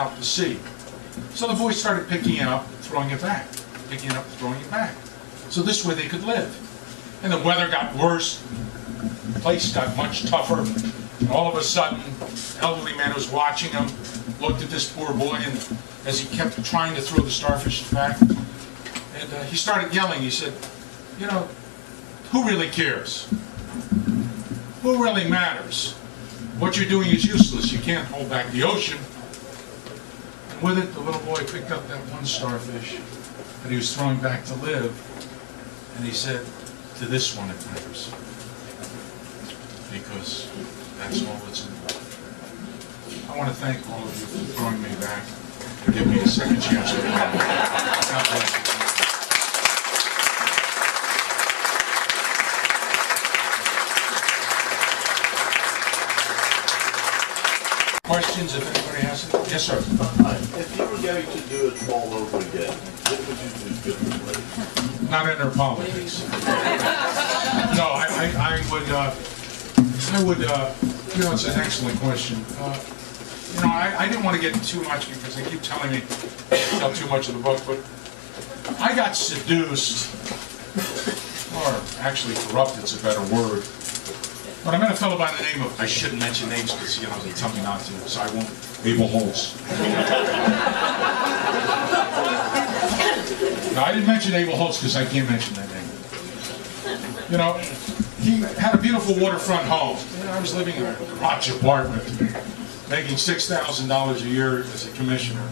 out to sea. So the boys started picking it up, throwing it back, picking it up, throwing it back. So this way they could live. And the weather got worse, the place got much tougher, and all of a sudden, an elderly man was watching him, looked at this poor boy, and as he kept trying to throw the starfish back, and he started yelling. He said, you know, who really cares? Who really matters? What you're doing is useless. You can't hold back the ocean. And with it, the little boy picked up that one starfish that he was throwing back to live, and he said, to this one it matters. Because that's all that's involved. I want to thank all of you for throwing me back and giving me a second chance to God bless you. Questions, if anybody has any? Yes, sir. If you were going to do it all over again, what would you do differently? Not enter politics. No, I would, you know, it's an excellent question. You know, I didn't want to get too much because they keep telling me to tell too much of the book, but I got seduced, or actually corrupted's a better word. But I met a fellow by the name of, I shouldn't mention names because, you know, they tell me not to, so I won't, Abel Holtz. No, I didn't mention Abel Holtz because I can't mention that name. You know, he had a beautiful waterfront home. You know, I was living in a garage apartment, making $6,000 a year as a commissioner.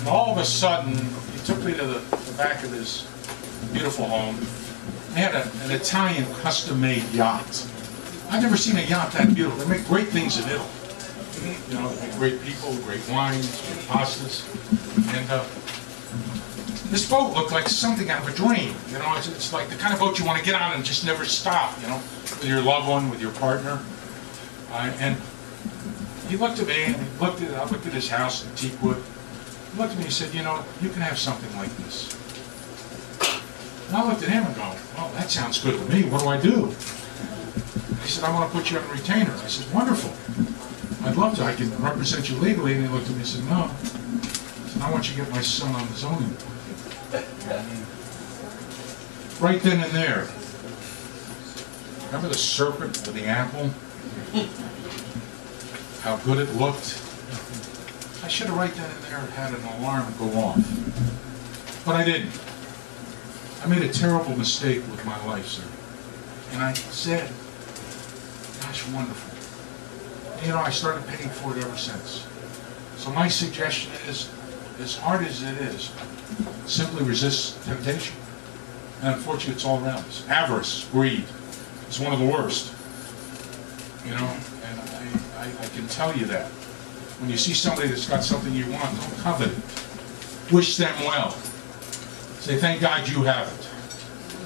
And all of a sudden, he took me to the back of this beautiful home. They had an Italian custom-made yacht. I've never seen a yacht that beautiful. They make great things in Italy. You know, they make great people, great wines, great pastas. And this boat looked like something out of a dream. You know, it's like the kind of boat you want to get on and just never stop, you know, with your loved one, with your partner. And he looked at me, and I looked at his house in Teakwood. He looked at me and he said, you know, you can have something like this. And I looked at him and go, well, that sounds good to me. What do I do? He said, I want to put you on a retainer. I said, wonderful. I'd love to. I can represent you legally. And he looked at me and said, no. He said, I want you to get my son on the zoning board. Right then and there. Remember the serpent with the apple? How good it looked? I should have right then and there had an alarm go off. But I didn't. I made a terrible mistake with my life, sir. And I said, gosh, wonderful. And, you know, I started paying for it ever since. So my suggestion is, as hard as it is, simply resist temptation. And unfortunately, it's all around us. Avarice, greed, is one of the worst. You know, and I can tell you that. When you see somebody that's got something you want, don't covet it. Wish them well. Say, thank God you have it.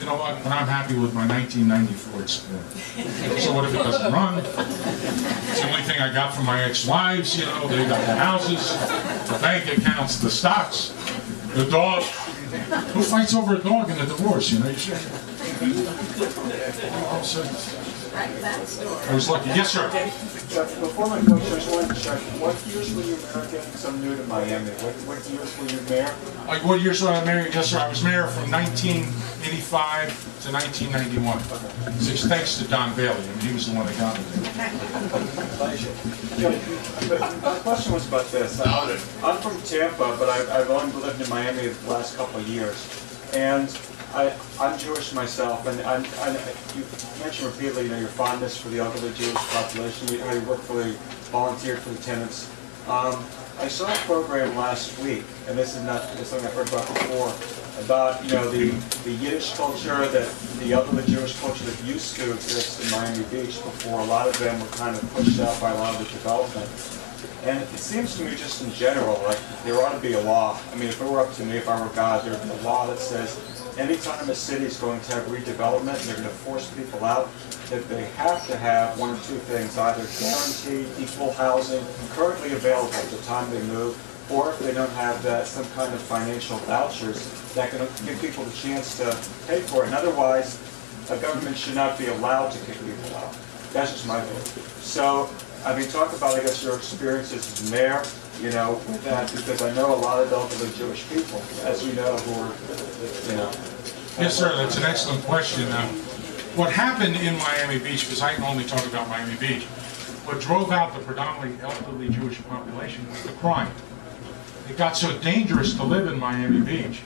You know what? But I'm happy with my 1994 Explorer. So what if it doesn't run? It's the only thing I got from my ex-wives. You know, they got the houses, the bank accounts, the stocks, the dog. Who fights over a dog in a divorce? You know, you should. I was lucky. Yes, sir. Before my question, I just wanted to check. What years were you married? Because I'm new to Miami. What years were you mayor? Like, what years was I married? Yes, sir. I was mayor from 1985 to 1991. Thanks to Don Bailey. I mean, he was the one that got me there. My question was about this. I'm from Tampa, but I've only lived in Miami the last couple of years. And I'm Jewish myself, and you mentioned repeatedly, you know, your fondness for the elderly Jewish population. You volunteered for the tenants. I saw a program last week, and this is something I've heard about before, about, you know, the Yiddish culture, the elderly Jewish culture that used to exist in Miami Beach before. A lot of them were kind of pushed out by a lot of the development. And it seems to me, just in general, like there ought to be a law. I mean, if it were up to me, if I were God, there would be a law that says anytime a city is going to have redevelopment and they're going to force people out, that they have to have one of two things: either guaranteed equal housing currently available at the time they move, or if they don't have that, some kind of financial vouchers that can give people the chance to pay for it. And otherwise, a government should not be allowed to kick people out. That's just my view. So, I mean, talk about, I guess, your experiences as mayor. you know, with that, because I know a lot of elderly Jewish people, as you know, who are, you know. Yes, sir, that's an excellent question. What happened in Miami Beach, because I can only talk about Miami Beach, what drove out the predominantly elderly Jewish population was the crime. It got so dangerous to live in Miami Beach,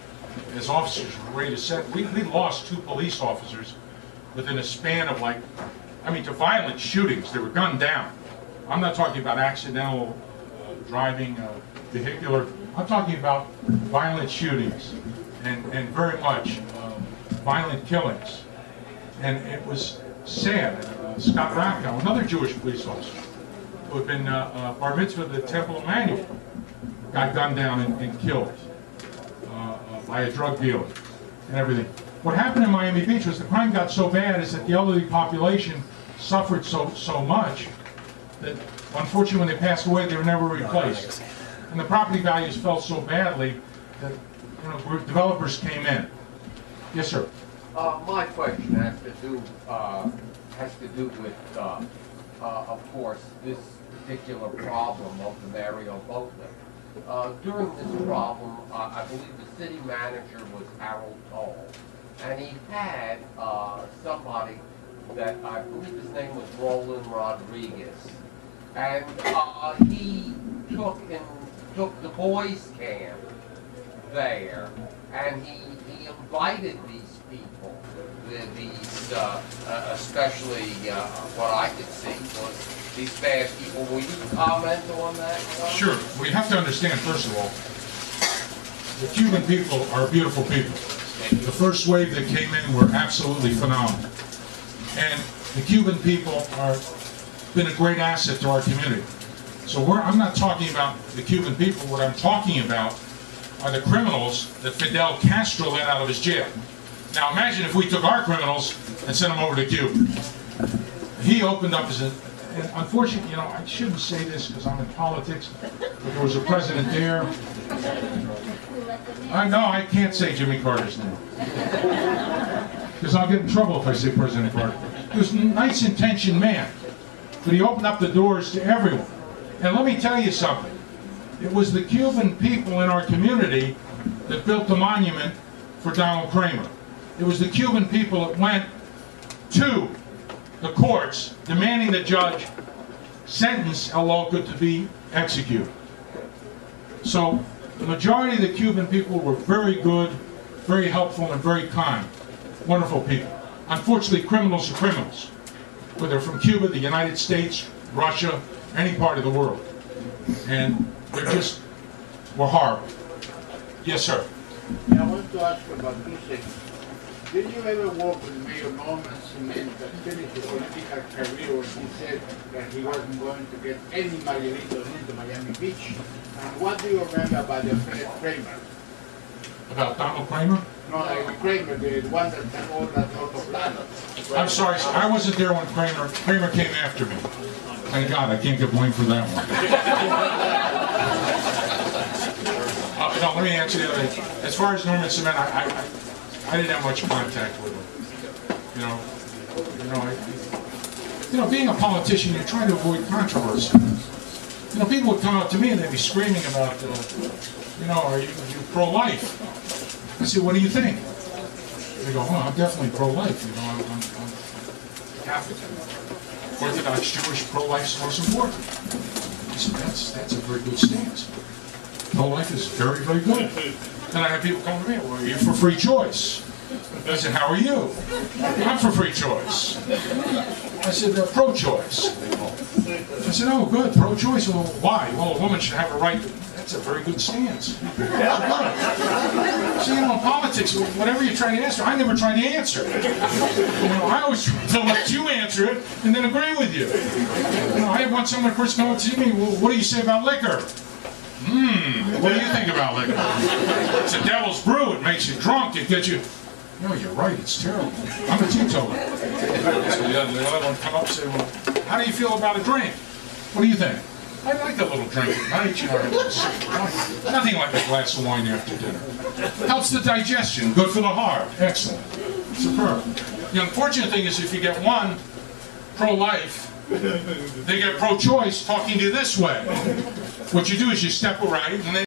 as officers were ready to set. We lost 2 police officers within a span of to violent shootings. They were gunned down. I'm not talking about accidental driving, vehicular. I'm talking about violent shootings and very much violent killings. And it was sad. Scott Rackow, another Jewish police officer, who had been bar mitzvah at the Temple of Emmanuel, got gunned down and killed by a drug dealer and everything. What happened in Miami Beach was the crime got so bad is that the elderly population suffered so much that unfortunately when they passed away they were never replaced. And the property values fell so badly that developers came in. Yes, sir. My question has to do with, of course, this particular problem of the Mario Boatman. During this problem, I believe the city manager was Harold Toll, and he had somebody that I believe his name was Roland Rodriguez, and he took the boys' camp there, and he invited these people, especially what I could see was these bad people. Will you comment on that? Sure. We have to understand, first of all, the Cuban people are beautiful people. The first wave that came in were absolutely phenomenal. And the Cuban people are been a great asset to our community. So I'm not talking about the Cuban people. What I'm talking about are the criminals that Fidel Castro let out of his jail. Now imagine if we took our criminals and sent them over to Cuba. He opened up and unfortunately, I shouldn't say this because I'm in politics, but there was a president there. I can't say Jimmy Carter's name. Because I'll get in trouble if I say President Carter. He was a nice intentioned man, but he opened up the doors to everyone. And let me tell you something. It was the Cuban people in our community that built the monument for Donald Kramer. It was the Cuban people that went to the courts demanding the judge sentence El Loco to be executed. So the majority of the Cuban people were very good, very helpful, and very kind. Wonderful people. Unfortunately, criminals are criminals, whether from Cuba, the United States, Russia, any part of the world. And we're horrible. Yes, sir. I want to ask about two things. Did you ever work with Mayor Norman Cement that finished his political career when he said that he wasn't going to get any margaritas into Miami Beach? And what do you remember about the Kramer? About Donald Kramer? No, Kramer, the one that had all that auto plan. I'm sorry, I wasn't there when Kramer came after me. Thank God, I can't get blamed for that one. No, let me answer the other thing. As far as Norman Cement, I didn't have much contact with him. Being a politician, you're trying to avoid controversy. People would come up to me and they'd be screaming about, are you pro-life? I said, what do you think? They go, well, I'm definitely pro-life. I'm Catholic. Orthodox Jewish, pro-life is most important. I said, that's a very good stance. Pro-life is very, very good. Then I have people come to me, well, are you for free choice? I said, how are you? I'm for free choice. I said, they're pro-choice. I said, oh, good, pro-choice. Well, why? Well, a woman should have a right. That's a very good stance. So, in politics, whatever you're trying to answer, I never try to answer. I always try to let you answer it and then agree with you. I want someone first come up to me, well, what do you say about liquor? What do you think about liquor? It's a devil's brew. It makes you drunk. It gets you... No, you're right. It's terrible. I'm a teetotaler. So the other one come up and say, well, how do you feel about a drink? What do you think? I like a little drink at night, Nothing like a glass of wine after dinner. Helps the digestion. Good for the heart. Excellent. Superb. The unfortunate thing is if you get one pro-life, they get pro-choice talking to you this way. What you do is you step right, and then